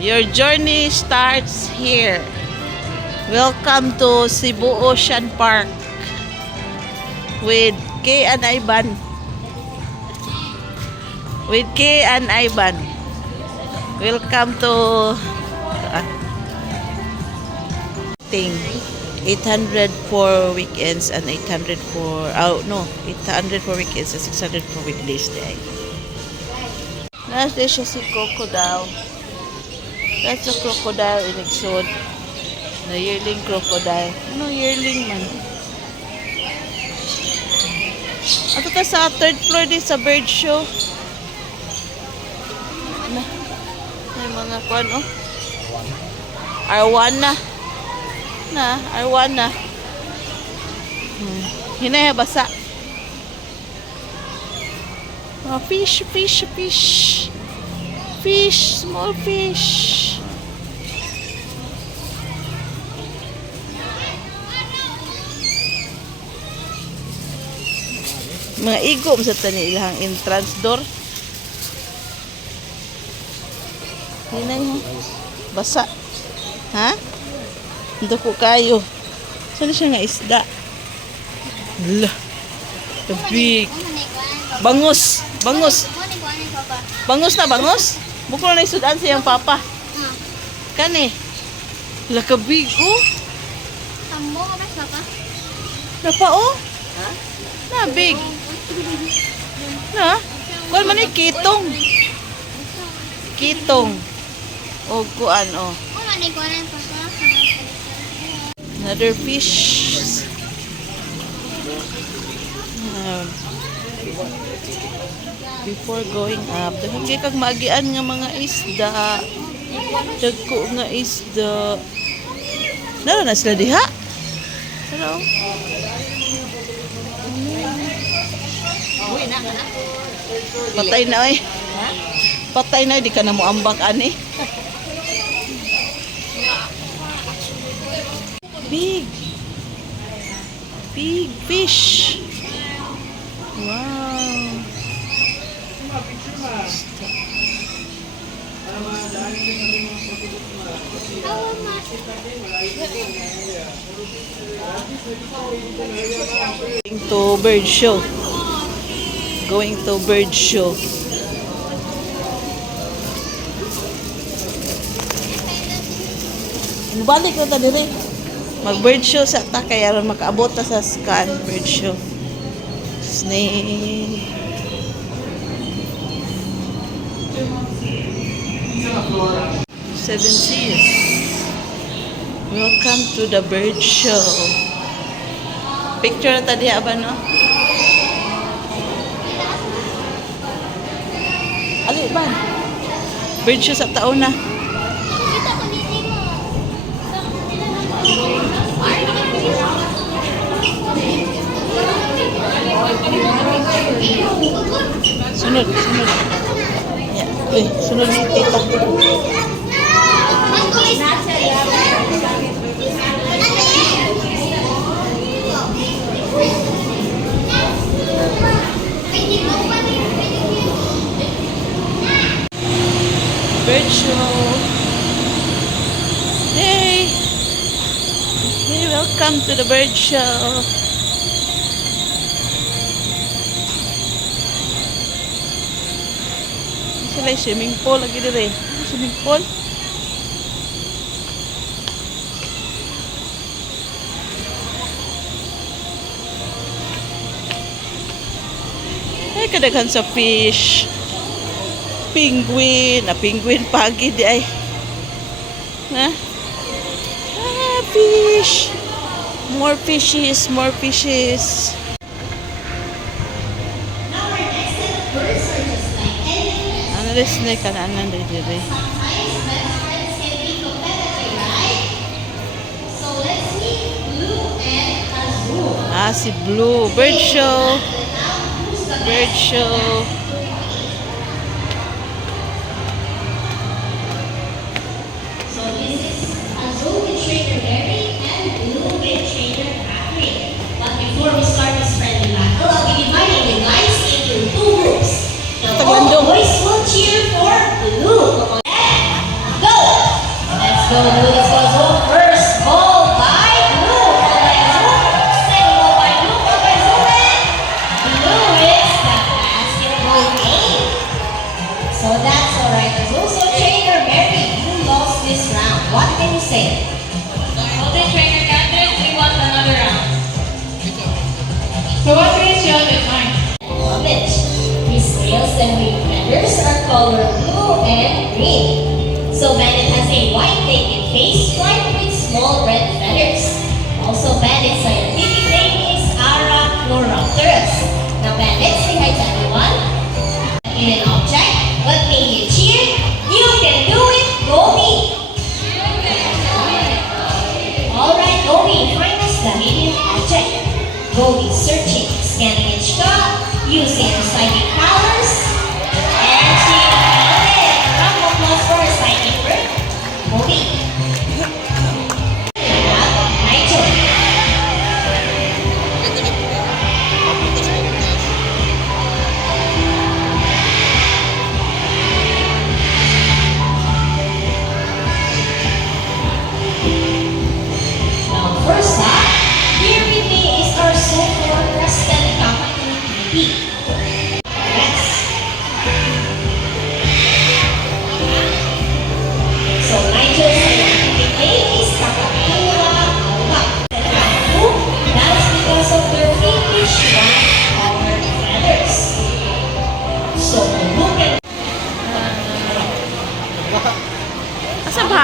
Your journey starts here. Welcome to Cebu Ocean Park with Kay and Ivan. With Kay and Ivan. Welcome to ah, thing 800 for weekends and 800 for oh no 800 for weekends and 600 for weekdays day. Nasa siya si crocodile. That's a crocodile in Exod. Na yearling crocodile. Ano yearling man? Ato ta sa third floor din sa bird show. Na, may mga kwan oh. Arwana. Na, arwana. Hmm. Hinay basa. Oh, fish, fish, fish. Fish, small fish. Mga igom sa tani ilang entrance door. Hinay mo. Basa. Ha? Ito ko kayo. Saan siya nga isda? Lah. The big. Bangus. Bangus. Bangus na bangus? Bukol na isudan sa iyang papa. Kani. Lakabig oh. Tambo ka ba sa ka? Napa oh. Na big. Na. Kuan man ni kitong. Kitong. O kuan oh. Another fish. Um, before going up, dahil kag maagian nga mga isda. Dagko nga isda. Nara na sila diha? Hello? Patay na oy. Patay na, di ka na mo ambak ani. Big. Big fish. Wow. Going to bird show. Going to bird show. Balik na ta dire. Mag bird show sa ta kaya makaabot ta sa scan bird show. Snake. Seven seas. Welcome to the bird show. Picture na ta diha ba no? Ali ba? Bird show sa taon na. Sunod, sunod. Uy, sunod ni tita. Show. Hey! Hey, welcome to the bird show. Sila swimming pool lagi dire. Swimming pool. Ay, kadaghan sa fish. Penguin. Na penguin pagi di ay. Na? Ah, fish. More fishes, more fishes. Ka na anan rin dire. Ah, si Blue. Bird show. Bird show. So this is Azul with Trainer Mary and Blue Trainer Catherine. But before we start So that's alright, So trainer Mary, you lost this round. What can you say? Okay, trainer Catherine, we want another round. So what we find? Love it. These snails and wing feathers are color blue and green. So has a white naked face striped with small red feathers. Also bandit's scientific name is Arachnoropterus. Now bandits, say hi to everyone. In an object, me hear you cheer. You can do it, Gobi. Alright, Gobi, find us the hidden object. Gobi searching, scanning each cup, using the psychic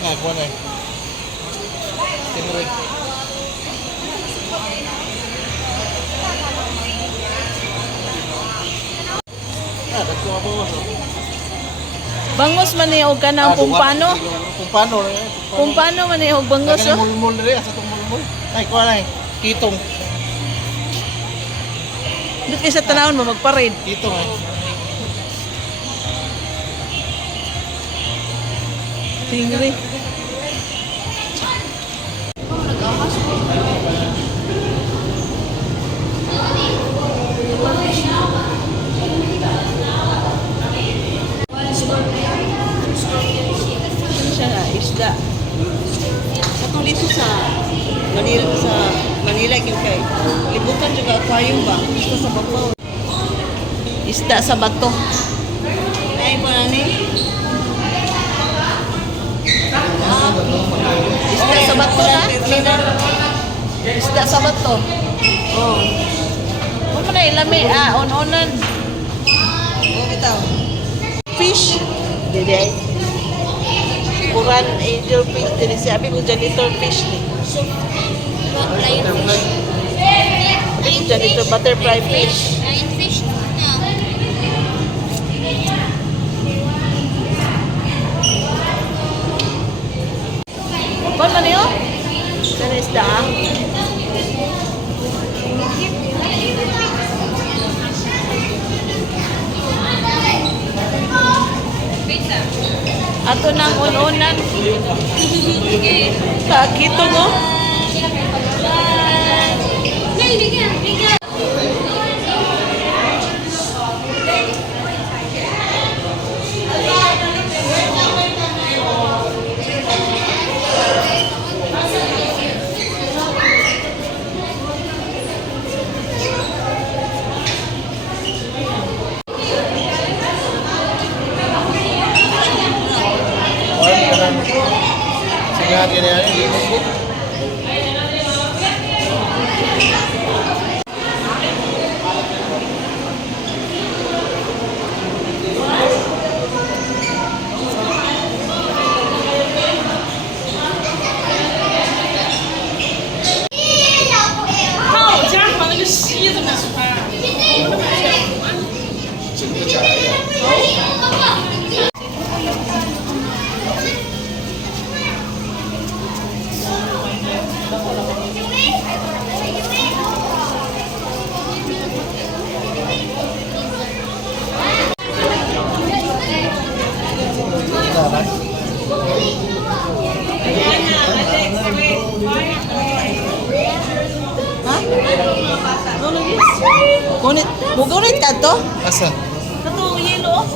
Nga, kuha na eh. Tinuri. Ah, dagko nga po. Bangos man ni og kanang kumpano. Kumpano. eh. Kumpano man ni og bangos na oh. mulmul na rin. Asa itong mulmul. Ay, kuha na eh. Kitong. Dito kay sa tanawon mo magparid. Kitong eh. Tingri. Isda. Katong dito sa Manila sa Manila gyud kay libutan juga aquarium ba gusto sa Babaw. Isda sa bato. Nay pa na ni. Isda sa bato na? Isda sa bato. Oh, Huwag mo na ilami. Ah, on-onan. oh bitaw. Fish. Dede. Bukan angel fish. Dede sabi ko janitor fish ni. Lionfish. Sabi ko janitor butterfly fish. Isda. Ato nang un-unan. Kakito mo. Nay, bigyan, bigyan. Ano? Gunit. Mugunit ka to? Asa? Kato, yelo.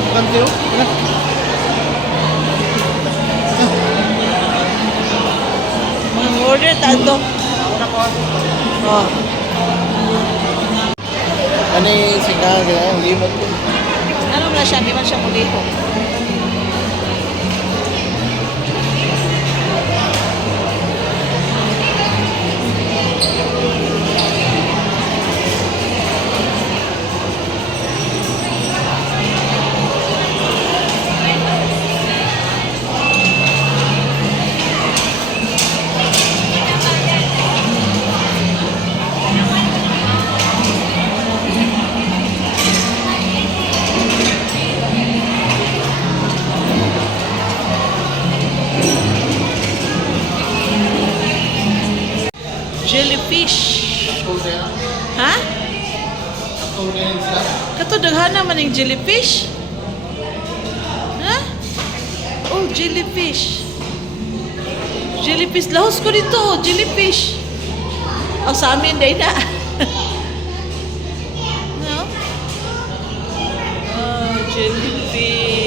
Ano kay Bukante oh? Mga order tanto. Oh. Ano yung signal kaya? Limot ko. Ano na siya? Di man siya muliho. Jellyfish. Ha? Kato daghana man yung jellyfish? Ha? Oh, jellyfish. Jellyfish. Lahos ko dito. Jellyfish. Oh, sa amin day na. no? Oh, jellyfish.